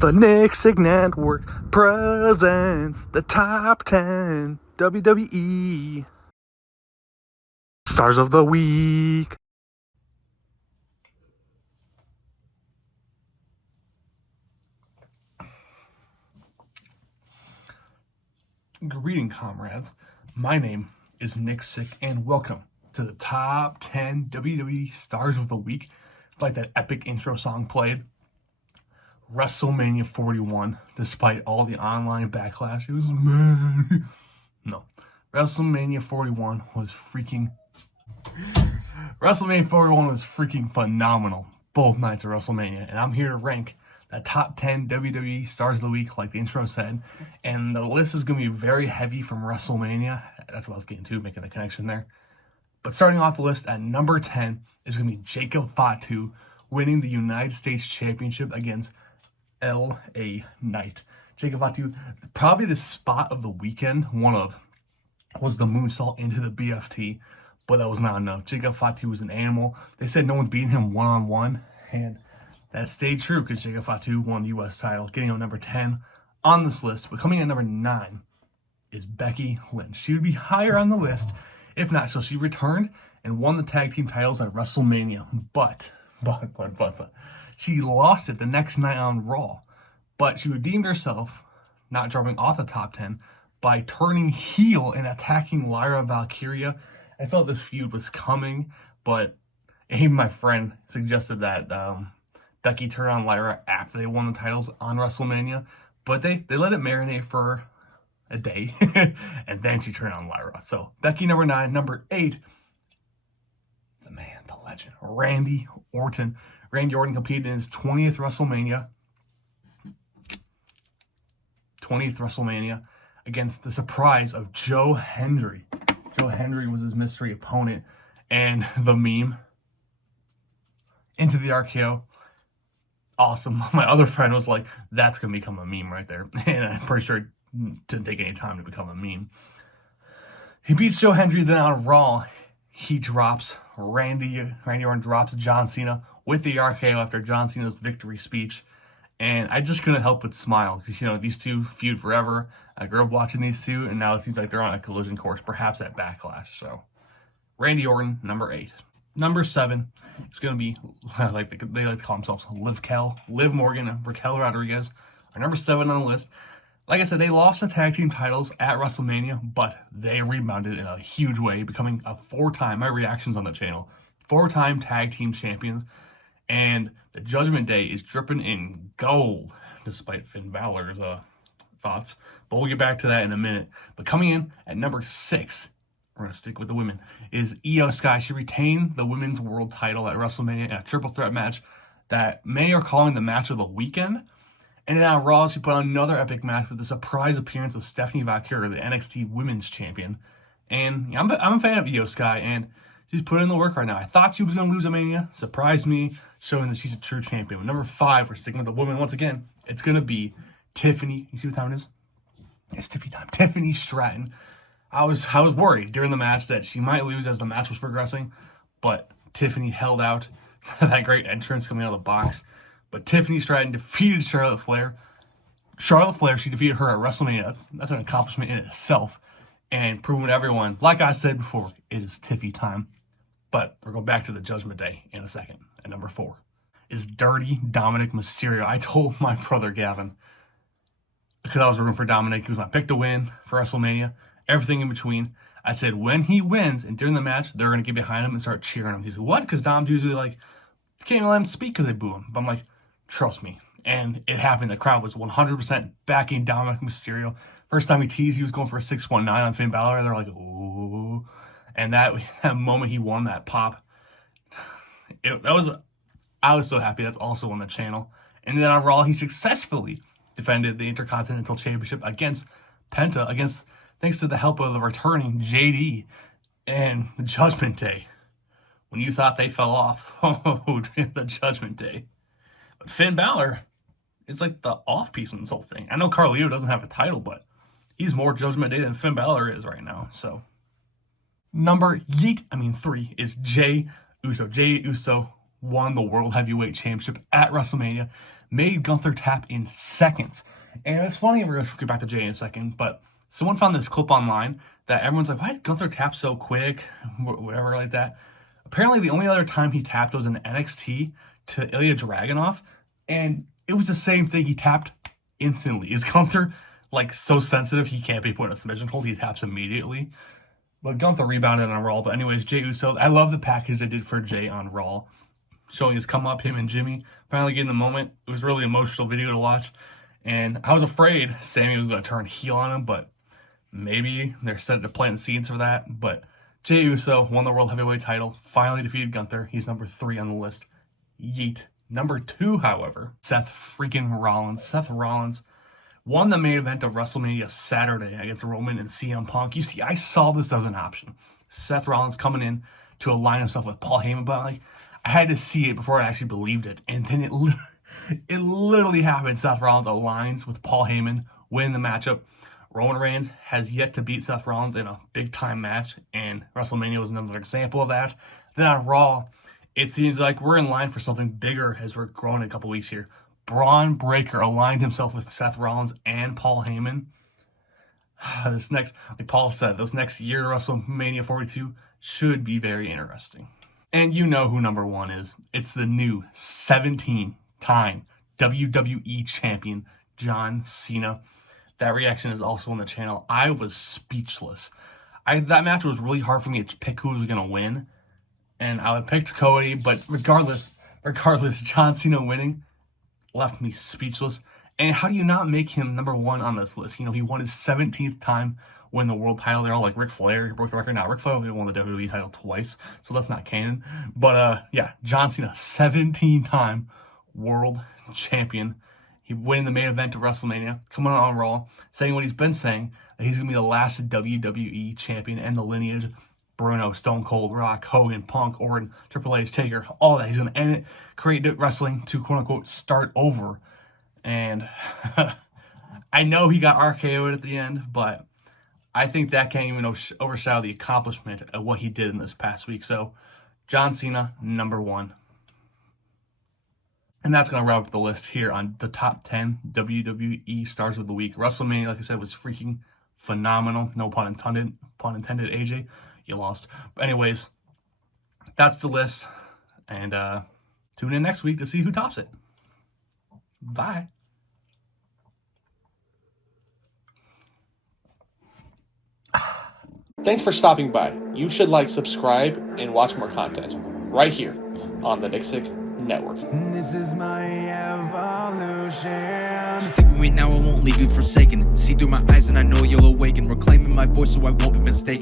The NICSICK Network presents the top 10 WWE Stars of the Week. Greeting, comrades. My name is NICSICK, and welcome to the top 10 WWE Stars of the Week. Like that epic intro song played. WrestleMania 41, despite all the online backlash, it was mad. No, WrestleMania 41 was freaking phenomenal. Both nights of WrestleMania, and I'm here to rank the top 10 WWE Stars of the Week, like the intro said. And the list is going to be very heavy from WrestleMania. That's what I was getting to, making the connection there. But starting off the list at number 10 is going to be Jacob Fatu winning the United States Championship against LA Knight. Jacob Fatu, probably the spot of the weekend, was the moonsault into the BFT, but that was not enough. Jacob Fatu was an animal. They said no one's beating him one-on-one, and that stayed true because Jacob Fatu won the U.S. title, getting him number 10 on this list. But coming in at number 9 is Becky Lynch. She would be higher on the list if not. So she returned and won the tag team titles at WrestleMania, but she lost it the next night on Raw. But she redeemed herself, not dropping off the top 10, by turning heel and attacking Lyra Valkyria. I felt this feud was coming, but even my friend suggested that Becky turn on Lyra after they won the titles on WrestleMania, but they let it marinate for a day, and then she turned on Lyra. So Becky, number 9. Number 8, the man, the legend, Randy Orton. Randy Orton competed in his 20th WrestleMania against the surprise of Joe Hendry. Joe Hendry was his mystery opponent, and the meme, into the RKO. Awesome. My other friend was like, that's going to become a meme right there. And I'm pretty sure it didn't take any time to become a meme. He beats Joe Hendry, then on Raw, he drops Randy Orton drops John Cena with the RKO after John Cena's victory speech. And I just couldn't help but smile because, these two feud forever. I grew up watching these two, and now it seems like they're on a collision course, perhaps at Backlash. So, Randy Orton, number 8. Number 7 is going to be, they like to call themselves Liv Morgan and Raquel Rodriguez are number 7 on the list. Like I said, they lost the tag team titles at WrestleMania, but they rebounded in a huge way, becoming a 4-time, my reactions on the channel, 4-time tag team champions. And the Judgment Day is dripping in gold, despite Finn Balor's thoughts. But we'll get back to that in a minute. But coming in at number 6, we're going to stick with the women, is Io Sky. She retained the women's world title at WrestleMania in a triple threat match that many are calling the match of the weekend. And then on Raw, she put on another epic match with the surprise appearance of Stephanie Valkyria, the NXT Women's Champion. And I'm a fan of Io Sky, and she's putting in the work right now. I thought she was going to lose at Mania. Surprised me, showing that she's a true champion. Number 5, we're sticking with the woman once again. It's going to be Tiffany. You see what time it is? It's Tiffany time. Tiffany Stratton. I was worried during the match that she might lose as the match was progressing, but Tiffany held out. That great entrance coming out of the box. But Tiffany Stratton defeated Charlotte Flair. She defeated her at WrestleMania. That's an accomplishment in itself. And proving to everyone, like I said before, it is Tiffy time. But we're going back to the Judgment Day in a second. At number 4 is Dirty Dominic Mysterio. I told my brother Gavin, because I was rooting for Dominic, he was my pick to win for WrestleMania, everything in between. I said, when he wins and during the match, they're going to get behind him and start cheering him. He's like, what? Because Dom's usually like, can't even let him speak because they boo him. But I'm like, trust me. And it happened. The crowd was 100% backing Dominic Mysterio. First time he teased, he was going for a 619 on Finn Balor. They're like, ooh. And that moment he won that pop, I was so happy. That's also on the channel. And then on Raw, he successfully defended the Intercontinental Championship against Penta, thanks to the help of the returning JD and the Judgment Day. When you thought they fell off, the Judgment Day. But Finn Balor is like the off piece in this whole thing. I know Carlito doesn't have a title, but he's more Judgment Day than Finn Balor is right now. So, number 3 is Jey Uso. Jey Uso won the World Heavyweight Championship at WrestleMania, made Gunther tap in seconds. And it's funny, we're going to get back to Jay in a second, but someone found this clip online that everyone's like, why did Gunther tap so quick? Whatever like that. Apparently, the only other time he tapped was in NXT to Ilya Dragunov, and it was the same thing. He tapped instantly. Is Gunther like so sensitive he can't be put in a submission hold? He taps immediately. But Gunther rebounded on Raw. But anyways, Jey Uso, I love the package they did for Jay on Raw, showing his come up, him and Jimmy finally getting the moment. It was a really emotional video to watch, and I was afraid Sammy was going to turn heel on him, but maybe they're set to plant seeds for that. But Jey Uso won the World Heavyweight title, finally defeated Gunther. He's number 3 on the list. Yeet. Number 2, however, Seth freaking Rollins. Seth Rollins won the main event of WrestleMania Saturday against Roman and CM Punk. You see, I saw this as an option. Seth Rollins coming in to align himself with Paul Heyman, but like I had to see it before I actually believed it. And then it literally happened. Seth Rollins aligns with Paul Heyman, win the matchup. Roman Reigns has yet to beat Seth Rollins in a big-time match, and WrestleMania was another example of that. Then on Raw, it seems like we're in line for something bigger as we're growing a couple weeks here. Braun Breaker aligned himself with Seth Rollins and Paul Heyman. This next, like Paul said, this next year, WrestleMania 42, should be very interesting. And you know who number 1 is. It's the new 17-time WWE champion, John Cena. That reaction is also on the channel. I was speechless. That match was really hard for me to pick who was going to win. And I picked Cody, but regardless, John Cena winning left me speechless. And how do you not make him number 1 on this list? You know, he won his 17th time win the world title. They're all like Ric Flair. He broke the record. Now, Ric Flair only won the WWE title twice, so that's not canon. But yeah, John Cena, 17-time world champion. He winning the main event of WrestleMania, coming on Raw, saying what he's been saying, that he's going to be the last WWE champion and the lineage. Bruno, Stone Cold, Rock, Hogan, Punk, Orton, Triple H, Taker, all that. He's going to end it, create wrestling to quote-unquote start over. And I know he got RKO'd at the end, but I think that can't even overshadow the accomplishment of what he did in this past week. So, John Cena, number 1. And that's going to wrap up the list here on the top 10 WWE Stars of the Week. WrestleMania, like I said, was freaking phenomenal. No pun intended. Pun intended, AJ. You lost. But anyways, that's the list. And tune in next week to see who tops it. Bye. Thanks for stopping by. You should like, subscribe, and watch more content right here on the NICSICK Network. This is my evolution. Think with me now, I won't leave you forsaken. See through my eyes and I know you'll awaken. Reclaiming my voice so I won't be mistaken.